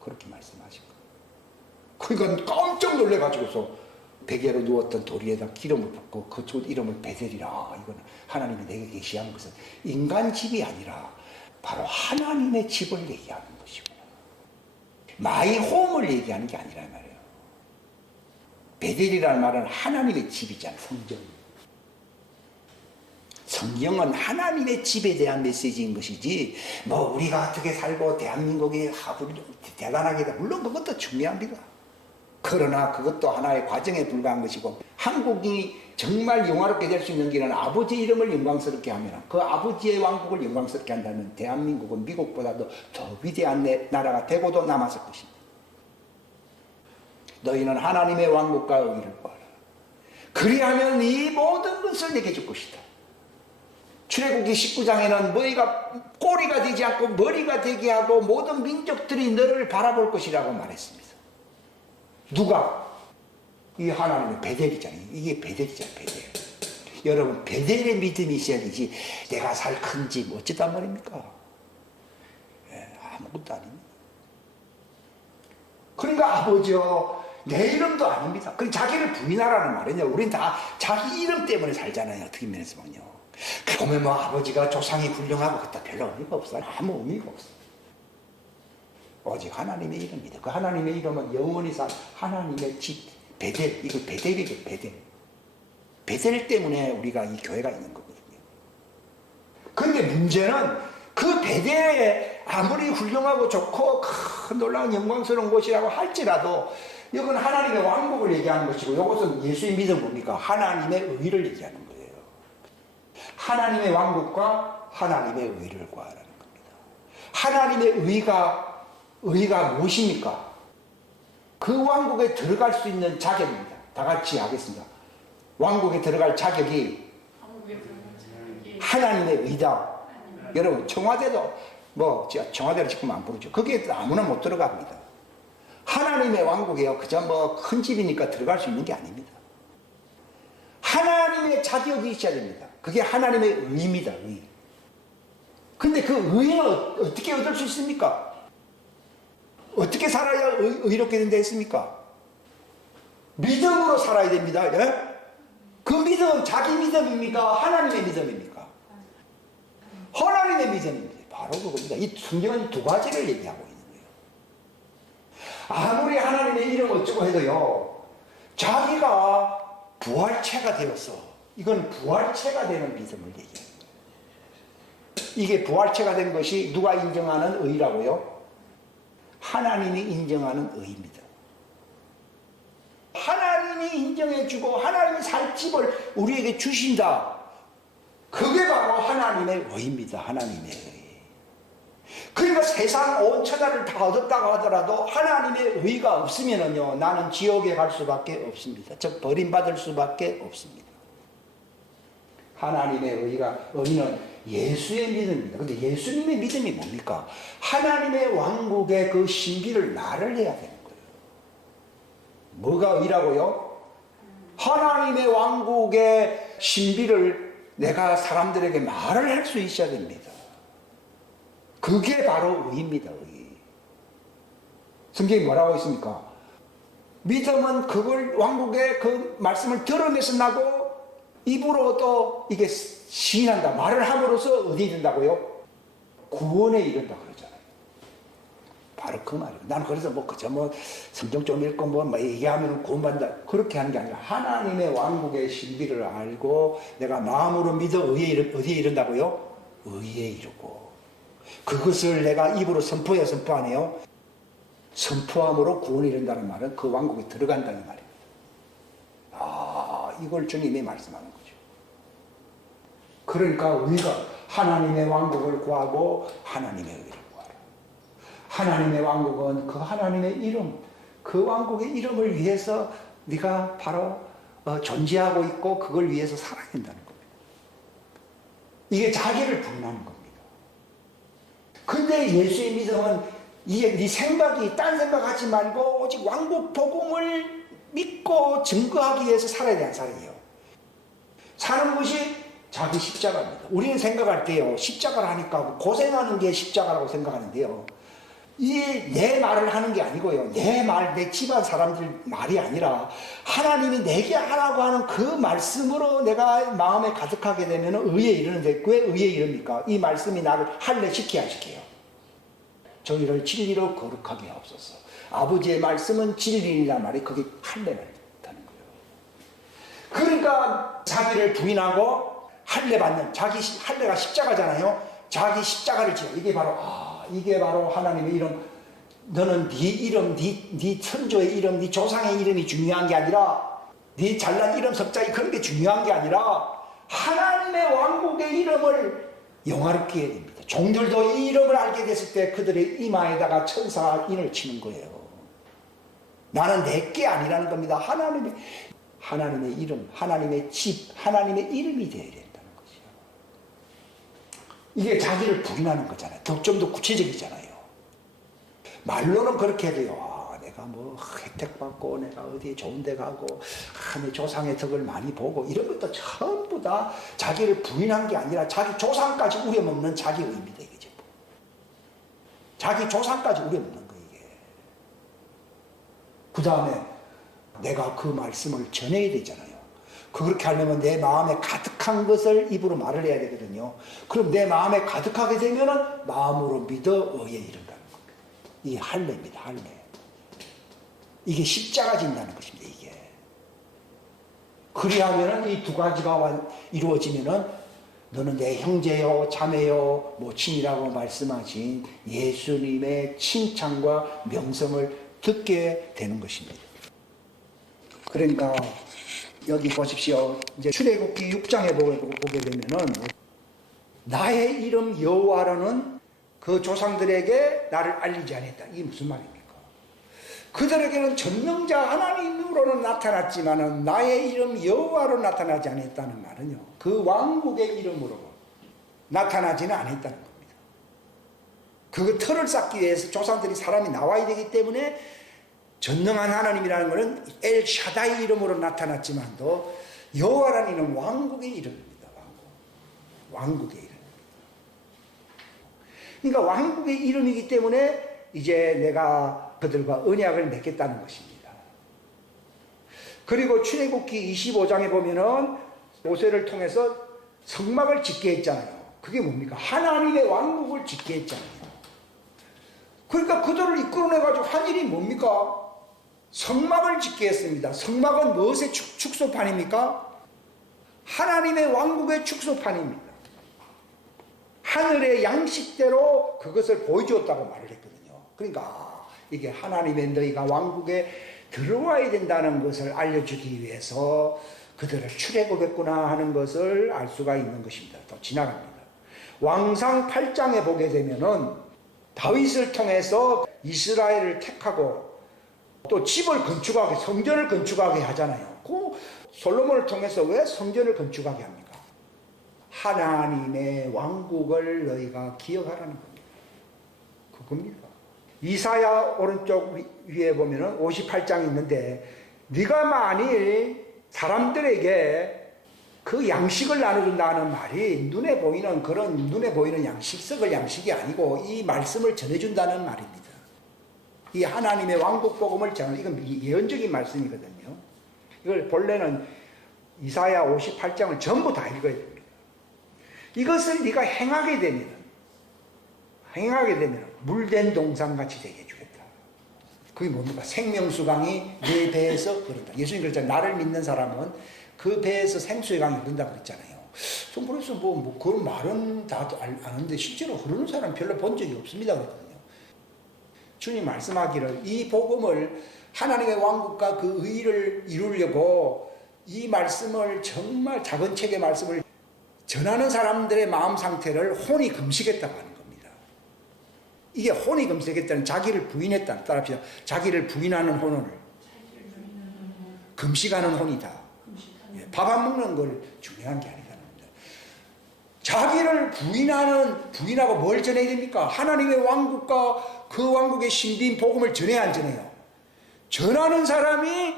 그렇게 말씀하신 거예요. 그러니까 깜짝 놀래가지고서 베개로 누웠던 도리에다 기름을 붓고 그 이름을 베델이라. 이건 하나님이 내게 계시한 것은 인간 집이 아니라 바로 하나님의 집을 얘기하는 것이구나. 마이 홈을 얘기하는 게 아니란 말이에요. 베델이라는 말은 하나님의 집이잖아요. 성경은 하나님의 집에 대한 메시지인 것이지 뭐 우리가 어떻게 살고 대한민국이 대단하게 물론 그것도 중요합니다. 그러나 그것도 하나의 과정에 불과한 것이고 한국이 정말 영화롭게 될 수 있는 길은 아버지의 이름을 영광스럽게 하면 그 아버지의 왕국을 영광스럽게 한다면 대한민국은 미국보다도 더 위대한 나라가 되고도 남았을 것입니다. 너희는 하나님의 왕국과 의를 구하라. 그리하면 이 모든 것을 내게 줄 것이다. 출애굽기 19장에는 너희가 꼬리가 되지 않고 머리가 되게 하고 모든 민족들이 너를 바라볼 것이라고 말했습니다. 누가? 이 하나님의 베델이잖아요. 이게 베델이잖아요. 베델. 여러분 베델의 믿음이 있어야 되지 내가 살 큰 집 어쩌단 말입니까? 아무것도 아닙니다. 그러니까 아버지요 내 이름도 아닙니다. 그 자기를 부인하라는 말이냐. 우린 다 자기 이름 때문에 살잖아요. 어떻게 면에서 보면요. 보면 뭐 아버지가 조상이 훌륭하고 그것도 별로 의미가 없어요. 아무 의미가 없어요. 오직 하나님의 이름입니다. 그 하나님의 이름은 영원히 산 하나님의 집 베델. 이거 베델이죠. 베델. 베델 때문에 우리가 이 교회가 있는 거거든요. 그런데 문제는 그 베델에 아무리 훌륭하고 좋고 큰 놀라운 영광스러운 곳이라고 할지라도 이건 하나님의 왕국을 얘기하는 것이고 이것은 예수의 믿음 뭡니까? 하나님의 의를 얘기하는 거예요. 하나님의 왕국과 하나님의 의를 구하라는 겁니다. 하나님의 의가 무엇입니까? 그 왕국에 들어갈 수 있는 자격입니다. 다 같이 하겠습니다. 왕국에 들어갈 자격이 하나님의 의다. 여러분 청와대도 뭐 청와대를 지금 안 부르죠. 거기에 아무나 못 들어갑니다. 하나님의 왕국이요. 그저 뭐 큰 집이니까 들어갈 수 있는 게 아닙니다. 하나님의 자격이 있어야 됩니다. 그게 하나님의 의입니다. 의. 근데 그 의는 어떻게 얻을 수 있습니까? 어떻게 살아야 의롭게 된다 했습니까? 믿음으로 살아야 됩니다. 예? 그 믿음은 자기 믿음입니까? 하나님의 믿음입니까? 하나님의 믿음입니다. 바로 그겁니다. 이 성경은 두 가지를 얘기하고 있는 거예요. 아무리 하나님의 이름 어쩌고 해도요. 자기가 부활체가 되었어. 이건 부활체가 되는 믿음을 얘기해요. 이게 부활체가 된 것이 누가 인정하는 의라고요? 하나님이 인정하는 의입니다. 하나님이 인정해주고 하나님이 살 집을 우리에게 주신다. 그게 바로 하나님의 의입니다. 하나님의 의. 그러니까 세상 온 천하를 다 얻었다고 하더라도 하나님의 의가 없으면은요, 나는 지옥에 갈 수밖에 없습니다. 즉 버림받을 수밖에 없습니다. 하나님의 의는 예수의 믿음입니다. 근데 예수님의 믿음이 뭡니까? 하나님의 왕국의 그 신비를 말을 해야 되는 거예요. 뭐가 의라고요? 하나님의 왕국의 신비를 내가 사람들에게 말을 할 수 있어야 됩니다. 그게 바로 의입니다. 의. 성경이 뭐라고 했습니까? 믿음은 그걸 왕국의 그 말씀을 들으면서 나고 입으로 또 이게 시인한다. 말을 함으로써 어디 이른다고요? 구원에 이른다 그러잖아요. 바로 그 말이에요. 나는 그래서 그저 성경 좀 읽고 얘기하면 구원받는다. 그렇게 하는 게 아니라 하나님의 왕국의 신비를 알고 내가 마음으로 믿어 어디에 이른다고요? 의에 이르고. 그것을 내가 입으로 선포해야 선포 안 해요? 선포함으로 구원에 이른다는 말은 그 왕국에 들어간다는 말이에요. 이걸 주님이 말씀하는 거죠. 그러니까 우리가 하나님의 왕국을 구하고 하나님의 의를 구하라. 하나님의 왕국은 그 하나님의 이름, 그 왕국의 이름을 위해서 네가 바로 존재하고 있고 그걸 위해서 살아야 된다는 겁니다. 이게 자기를 부인하는 겁니다. 근데 예수의 믿음은 이게 네 생각이 딴 생각하지 말고 오직 왕국 복음을 믿고 증거하기 위해서 살아야 되는 사람이에요. 사는 것이 자기 십자가입니다. 우리는 생각할 때요, 십자가를 하니까 고생하는 게 십자가라고 생각하는데요. 이 내 말을 하는 게 아니고요. 내 말, 내 집안 사람들 말이 아니라 하나님이 내게 하라고 하는 그 말씀으로 내가 마음에 가득하게 되면 의에 이르는데 왜 의에 이릅니까? 이 말씀이 나를 할례시켜야 안 시켜요. 저희를 진리로 거룩하게 하옵소서. 아버지의 말씀은 진리이란 말이 그게 할례를 뜻하는 거예요. 그러니까 자기를 부인하고 할례 받는 자기 할례가 십자가잖아요. 자기 십자가를 지어 이게 바로 하나님의 이름. 너는 네 이름, 네 천조의 이름, 네 조상의 이름이 중요한 게 아니라 네 잘난 이름 석자이 그런 게 중요한 게 아니라 하나님의 왕국의 이름을 영화롭게 해야 됩니다. 종들도 이 이름을 알게 됐을 때 그들의 이마에다가 천사가 인을 치는 거예요. 나는 내게 아니라는 겁니다. 하나님의 이름, 하나님의 집, 하나님의 이름이 되어야 된다는 거죠. 이게 자기를 부인하는 거잖아요. 좀 더 구체적이잖아요. 말로는 그렇게 해도요. 내가 혜택 받고 내가 어디에 좋은 데 가고 내 조상의 덕을 많이 보고 이런 것도 전부 다 자기를 부인한 게 아니라 자기 조상까지 우려먹는 자기 의입니다. 이게 전부. 자기 조상까지 우려먹는 거예요. 이게. 그 다음에 내가 그 말씀을 전해야 되잖아요. 그렇게 하려면 내 마음에 가득한 것을 입으로 말을 해야 되거든요. 그럼 내 마음에 가득하게 되면은 마음으로 믿어 의에 이른다는 겁니다. 이게 할례입니다. 할례. 이게 십자가 진다는 것입니다. 이게. 그리하면은 이 두 가지가 이루어지면은 너는 내 형제요, 자매요, 모친이라고 말씀하신 예수님의 칭찬과 명성을 듣게 되는 것입니다. 그러니까 여기 보십시오. 이제 출애굽기 6장에 보게 되면은 나의 이름 여호와라는 그 조상들에게 나를 알리지 않았다. 이게 무슨 말입니까? 그들에게는 전능자 하나님으로는 나타났지만은 나의 이름 여호와로 나타나지 않았다는 말은요. 그 왕국의 이름으로 나타나지는 않았다는 겁니다. 그 틀을 쌓기 위해서 조상들이 사람이 나와야 되기 때문에 전능한 하나님이라는 것은 엘샤다이 이름으로 나타났지만도 여호와라는 이름은 왕국의 이름입니다. 왕국의 이름. 그러니까 왕국의 이름이기 때문에 이제 내가 그들과 언약을 맺겠다는 것입니다. 그리고 출애굽기 25장에 보면은 모세를 통해서 성막을 짓게 했잖아요. 그게 뭡니까? 하나님의 왕국을 짓게 했잖아요. 그러니까 그들을 이끌어내가지고 한 일이 뭡니까? 성막을 짓게 했습니다. 성막은 무엇의 축소판입니까? 하나님의 왕국의 축소판입니다. 하늘의 양식대로 그것을 보여주었다고 말을 했거든요. 그러니까 이게 하나님의 너희가 왕국에 들어와야 된다는 것을 알려주기 위해서 그들을 출애굽했구나 하는 것을 알 수가 있는 것입니다. 또 지나갑니다. 왕상 8장에 보게 되면은 다윗을 통해서 이스라엘을 택하고 또 집을 건축하게, 성전을 건축하게 하잖아요. 그 솔로몬을 통해서 왜 성전을 건축하게 합니까? 하나님의 왕국을 너희가 기억하라는 겁니다. 그겁니다. 이사야 오른쪽 위에 보면은 58장이 있는데, 네가 만일 사람들에게 그 양식을 나눠준다는 말이 눈에 보이는 그런 눈에 보이는 양식, 썩을 양식이 아니고 이 말씀을 전해준다는 말입니다. 이 하나님의 왕국 복음을 전하는, 이건 예언적인 말씀이거든요. 이걸 본래는 이사야 58장을 전부 다 읽어야 됩니다. 이것을 네가 행하게 되면 물된 동산같이 되게 해주겠다. 그게 뭡니까? 생명수강이 내 배에서 흐른다. 예수님 그랬잖아요. 나를 믿는 사람은 그 배에서 생수의 강이 흐른다고 그랬잖아요. 좀 그래서 그 말은 다 아는데 실제로 흐르는 사람 별로 본 적이 없습니다 그랬거든요. 주님 말씀하기를 이 복음을 하나님의 왕국과 그 의를 이루려고 이 말씀을 정말 작은 책의 말씀을 전하는 사람들의 마음 상태를 혼이 금식했다고 하는 겁니다. 이게 혼이 금식했다는 자기를 부인했다는, 따라합시다. 자기를 부인하는 혼을 금식하는 혼이다. 밥 안 먹는 걸 중요한 게 아니다는 겁니다. 자기를 부인하고 뭘 전해야 됩니까? 하나님의 왕국과 그 왕국의 신비인 복음을 전해야 안 전해요? 전하는 사람이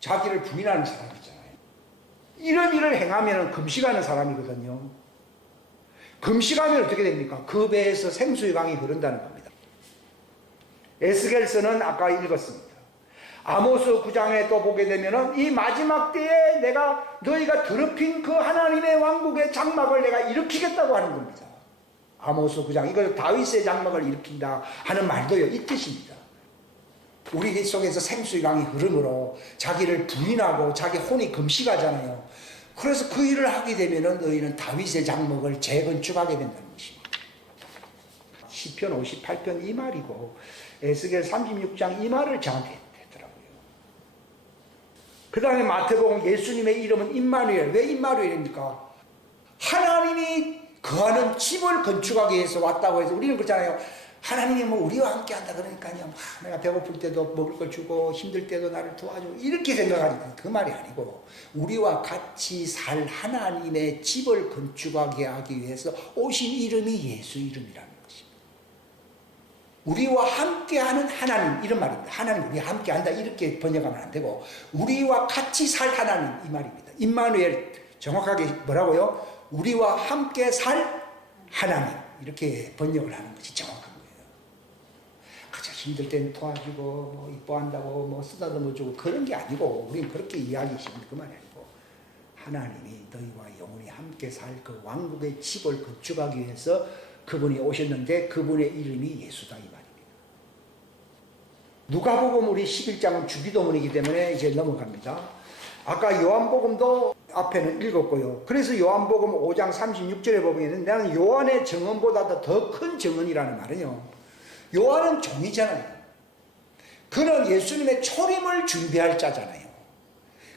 자기를 부인하는 사람이잖아요. 이런 일을 행하면 금식하는 사람이거든요. 금식하면 어떻게 됩니까? 그 배에서 생수의 강이 흐른다는 겁니다. 에스겔서는 아까 읽었습니다. 아모스 9장에 또 보게 되면은 이 마지막 때에 내가 너희가 더럽힌 그 하나님의 왕국의 장막을 내가 일으키겠다고 하는 겁니다. 아모스 9장, 이걸 다윗의 장막을 일으킨다 하는 말도요, 이 뜻입니다. 우리 속에서 생수의 강이 흐름으로 자기를 부인하고 자기 혼이 금식하잖아요. 그래서 그 일을 하게 되면은 너희는 다윗의 장막을 재건축하게 된다는 것입니다. 시편 58편 이 말이고 에스겔 36장 이 말을 정확히 했더라고요. 그 다음에 마태복음 예수님의 이름은 임마누엘. 왜 임마누엘입니까? 하나님이 거하는 집을 건축하기 위해서 왔다고 해서 우리는 그렇잖아요. 하나님이 뭐 우리와 함께 한다 그러니까요. 내가 배고플 때도 먹을 걸 주고 힘들 때도 나를 도와주고 이렇게 생각하니까 그 말이 아니고 우리와 같이 살 하나님의 집을 건축하게 하기 위해서 오신 이름이 예수 이름이라는 것입니다. 우리와 함께하는 하나님 이런 말입니다. 하나님 우리와 함께한다 이렇게 번역하면 안 되고 우리와 같이 살 하나님 이 말입니다. 임마누엘 정확하게 뭐라고요? 우리와 함께 살 하나님 이렇게 번역을 하는 것이 정확합니다. 그저 힘들 땐 도와주고 뭐 이뻐한다고 뭐 쓰다듬어 주고 그런 게 아니고 우리는 그렇게 이야기하시면 그 말이 아니고 하나님이 너희와 영원히 함께 살 그 왕국의 집을 건축하기 위해서 그분이 오셨는데 그분의 이름이 예수다 이 말입니다. 누가복음 우리 11장은 주기도문이기 때문에 이제 넘어갑니다. 아까 요한복음도 앞에는 읽었고요. 그래서 요한복음 5장 36절에 보면 나는 요한의 증언보다 더 큰 증언이라는 말은요. 요한은 종이잖아요. 그는 예수님의 초림을 준비할 자잖아요.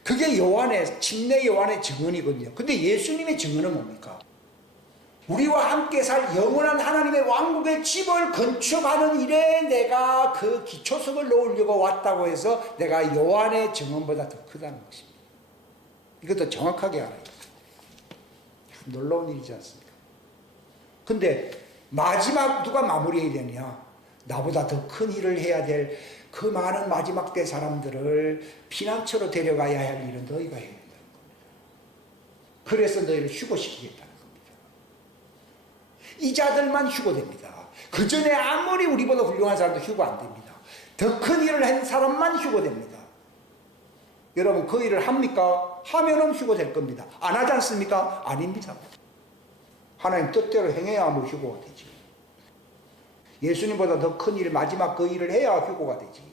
그게 요한의 침례 요한의 증언이거든요. 근데 예수님의 증언은 뭡니까? 우리와 함께 살 영원한 하나님의 왕국의 집을 건축하는 일에 내가 그 기초석을 놓으려고 왔다고 해서 내가 요한의 증언보다 더 크다는 것입니다. 이것도 정확하게 알아요. 놀라운 일이지 않습니까? 근데 마지막 누가 마무리해야 되느냐? 나보다 더 큰 일을 해야 될 그 많은 마지막 때 사람들을 피난처로 데려가야 할 일은 너희가 해야 된다는 겁니다. 그래서 너희를 휴고시키겠다는 겁니다. 이 자들만 휴고됩니다. 그 전에 아무리 우리보다 훌륭한 사람도 휴고 안 됩니다. 더 큰 일을 한 사람만 휴고됩니다. 여러분 그 일을 합니까? 하면은 휴고될 겁니다. 안 하지 않습니까? 아닙니다. 하나님 뜻대로 행해야 뭐 휴고가 되지. 예수님보다 더 큰 일, 마지막 그 일을 해야 휴고가 되지.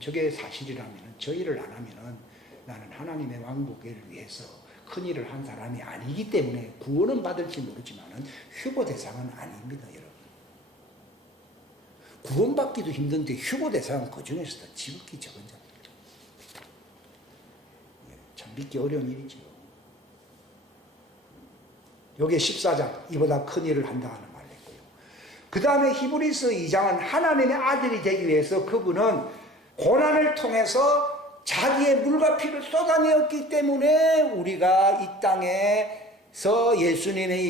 저게 사실이라면, 저 일을 안 하면 나는 하나님의 왕국을 위해서 큰 일을 한 사람이 아니기 때문에 구원은 받을지 모르지만 휴고 대상은 아닙니다, 여러분. 구원받기도 힘든데 휴고 대상은 그 중에서도 지극히 적은 자입니다. 참 믿기 어려운 일이죠. 요게 14장, 이보다 큰 일을 한다 하는 말 했고요. 그 다음에 히브리서 2장은 하나님의 아들이 되기 위해서 그분은 고난을 통해서 자기의 물과 피를 쏟아내었기 때문에 우리가 이 땅에서 예수님의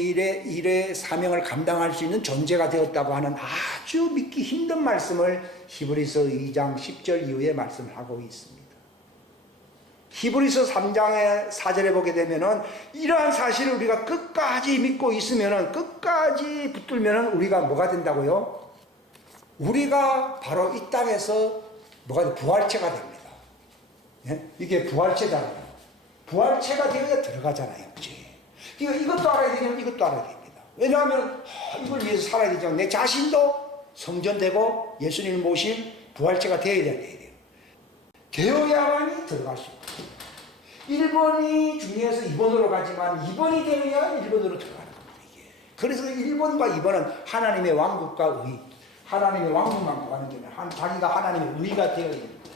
일의 사명을 감당할 수 있는 존재가 되었다고 하는 아주 믿기 힘든 말씀을 히브리서 2장 10절 이후에 말씀을 하고 있습니다. 히브리서 3장의 4절에 보게 되면은 이러한 사실을 우리가 끝까지 믿고 있으면은, 끝까지 붙들면은 우리가 뭐가 된다고요? 우리가 바로 이 땅에서 뭐가 부활체가 됩니다. 예? 이게 부활체잖아요. 부활체가 되어야 들어가잖아요. 그치? 이것도 알아야 되면 이것도 알아야 됩니다. 왜냐하면 이걸 위해서 살아야 되죠. 내 자신도 성전되고 예수님을 모신 부활체가 되어야 돼요. 되어야만이 들어갈 수 있고, 1번이 중요해서 2번으로 가지만 2번이 되어야 1번으로 들어가는 겁니다. 이게. 그래서 1번과 2번은 하나님의 왕국과 의, 하나님의 왕국만 구하는 게 아니라 자기가 하나님의 의가 되어야 됩니다.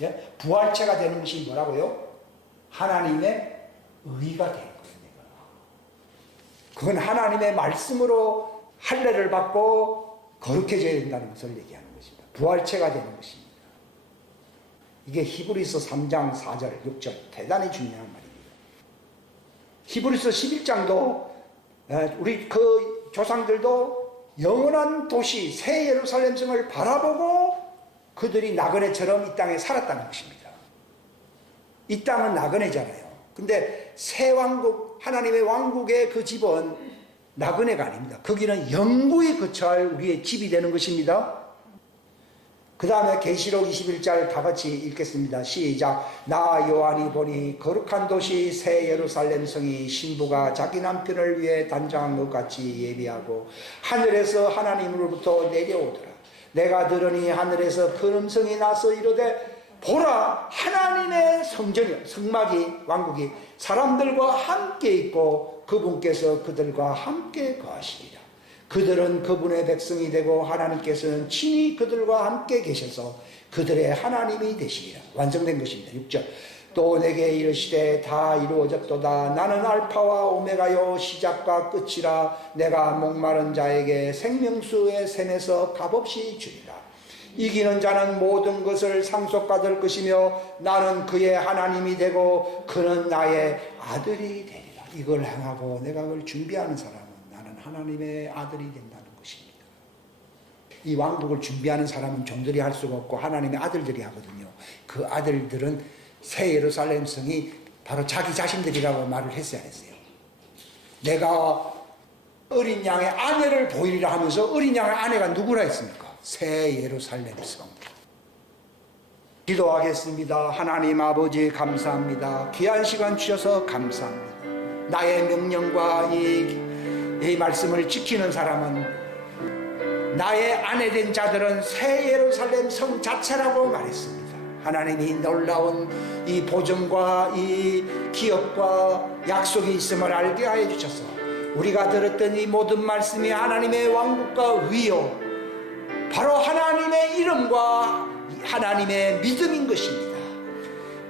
예? 부활체가 되는 것이 뭐라고요? 하나님의 의가 되는 거예요. 그건 하나님의 말씀으로 할례를 받고 거룩해져야 된다는 것을 얘기하는 것입니다. 부활체가 되는 것입니다. 이게 히브리서 3장 4절 6절 대단히 중요한 말입니다. 히브리서 11장도 우리 그 조상들도 영원한 도시 새 예루살렘 성을 바라보고 그들이 나그네처럼 이 땅에 살았다는 것입니다. 이 땅은 나그네잖아요. 근데 새 왕국, 하나님의 왕국의 그 집은 나그네가 아닙니다. 거기는 영구히 거처할 우리의 집이 되는 것입니다. 그 다음에 계시록 21절 다 같이 읽겠습니다. 시작. 나 요한이 보니 거룩한 도시 새 예루살렘 성이 신부가 자기 남편을 위해 단장한 것 같이 예비하고 하늘에서 하나님으로부터 내려오더라. 내가 들으니 하늘에서 큰 음성이 나서 이르되 보라, 하나님의 성전이요, 성막이, 왕국이 사람들과 함께 있고 그분께서 그들과 함께 거하시리라. 그들은 그분의 백성이 되고 하나님께서는 친히 그들과 함께 계셔서 그들의 하나님이 되시리라. 완성된 것입니다. 6절. 또 내게 이르시되 다 이루어졌도다. 나는 알파와 오메가요 시작과 끝이라. 내가 목마른 자에게 생명수의 샘에서 값없이 주리라. 이기는 자는 모든 것을 상속받을 것이며 나는 그의 하나님이 되고 그는 나의 아들이 되리라. 이걸 행하고 내가 그걸 준비하는 사람은 나는 하나님의 아들이 된다는 것입니다. 이 왕국을 준비하는 사람은 종들이 할 수가 없고 하나님의 아들들이 하거든요. 그 아들들은 새 예루살렘 성이 바로 자기 자신들이라고 말을 했어야 했어요. 내가 어린 양의 아내를 보이리라 하면서 어린 양의 아내가 누구라 했습니까? 새 예루살렘 성. 기도하겠습니다. 하나님 아버지 감사합니다. 귀한 시간 주셔서 감사합니다. 나의 명령과 이 말씀을 지키는 사람은 나의 아내된 자들은 새 예루살렘 성 자체라고 말했습니다. 하나님이 놀라운 이 보증과 이 기업과 약속이 있음을 알게 하여 주셔서 우리가 들었던 이 모든 말씀이 하나님의 왕국과 의요 바로 하나님의 이름과 하나님의 믿음인 것입니다.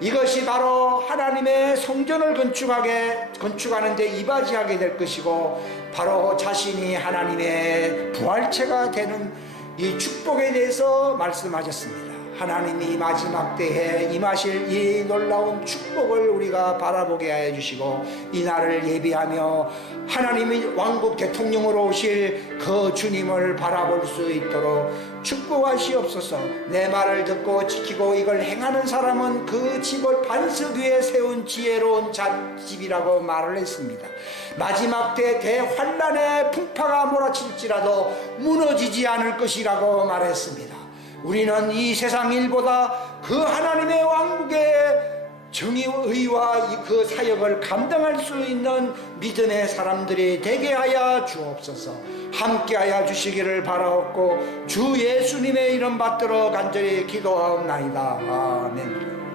이것이 바로 하나님의 성전을 건축하는 데 이바지하게 될 것이고 바로 자신이 하나님의 부활체가 되는 이 축복에 대해서 말씀하셨습니다. 하나님이 마지막 때에 임하실 이 놀라운 축복을 우리가 바라보게 하여 주시고 이 날을 예비하며 하나님이 왕국 대통령으로 오실 그 주님을 바라볼 수 있도록 축복하시옵소서. 내 말을 듣고 지키고 이걸 행하는 사람은 그 집을 반석 위에 세운 지혜로운 집이라고 말을 했습니다. 마지막 때 대환란의 풍파가 몰아칠지라도 무너지지 않을 것이라고 말했습니다. 우리는 이 세상 일보다 그 하나님의 왕국의 정의와 그 사역을 감당할 수 있는 믿음의 사람들이 되게 하여 주옵소서. 함께 하여 주시기를 바라옵고 주 예수님의 이름 받들어 간절히 기도하옵나이다. 아멘.